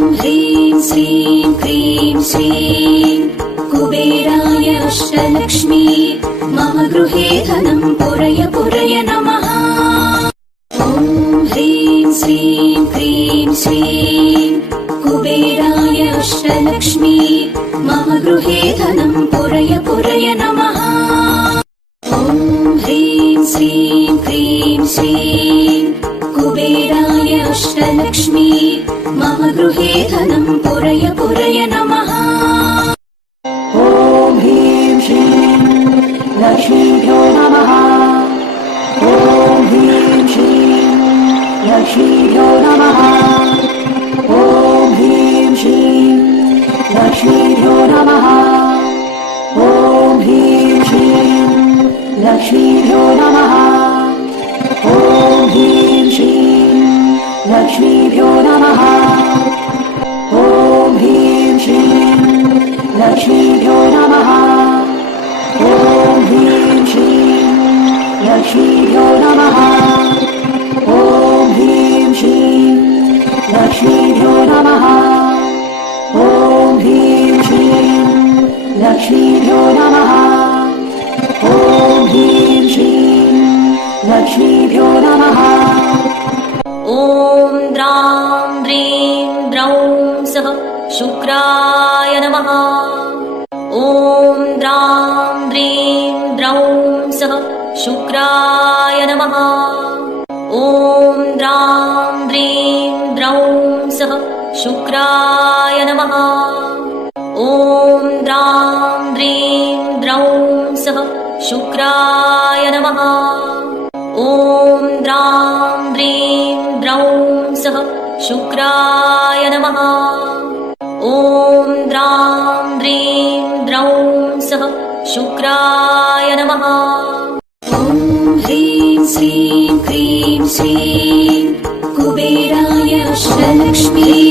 ह्रीं श्रीं क्रीं श्रीं कुबेराय अष्टलक्ष्मी मम गृहे धनं पुरय पुरय नमः। ॐ ह्रीं श्रीं क्रीं श्रीं कुबेराय अष्टलक्ष्मी मम गृहे धनं पुरय पुरय नमः। ॐ ह्रीं श्रीं क्रीं श्रीं कुबेराय अष्टलक्ष्मी मम गृहे धनं पुरय पुरय नमः। ॐ ह्रीं श्रीं लक्ष्मीभ्यो नमः। ॐ ह्रीं श्रीं लक्ष्मीभ्यो नमः। ॐ ह्रीं श्रीं लक्ष्मीभ्यो नमः। ॐ ह्रीं श्रीं लक्ष्मीभ्यो नमः। ॐ ह्रीं श्रीं लक्ष्मीभ्यो नमः। ॐ ह्रीं श्रीं लक्ष्मीभ्यो नमः। ॐ ह्रीं श्रीं लक्ष्मीभ्यो नमः। ॐ ह्रीं श्रीं लक्ष्मीभ्यो नमः। ॐ ह्रीं श्रीं लक्ष्मीभ्यो नमः। ॐ ह्रीं श्रीं लक्ष्मीभ्यो नमः। ॐ द्रां द्रीं द्रौं सः शुक्राय नमः। ॐ द्रां द्रीं द्रौं सः शुक्राय नमः। ॐ द्रां द्रीं द्रौं सः शुक्राय नमः। ॐ द्रां द्रीं द्रौं सः शुक्राय नमः। ॐ द्रां द्रीं द्रौं सः शुक्राय नमः। ॐ द्रां द्रीं द्रौं सः शुक्राय नमः। ॐ ह्रीं श्रीं क्रीं श्रीं कुबेराय अष्टलक्ष्मी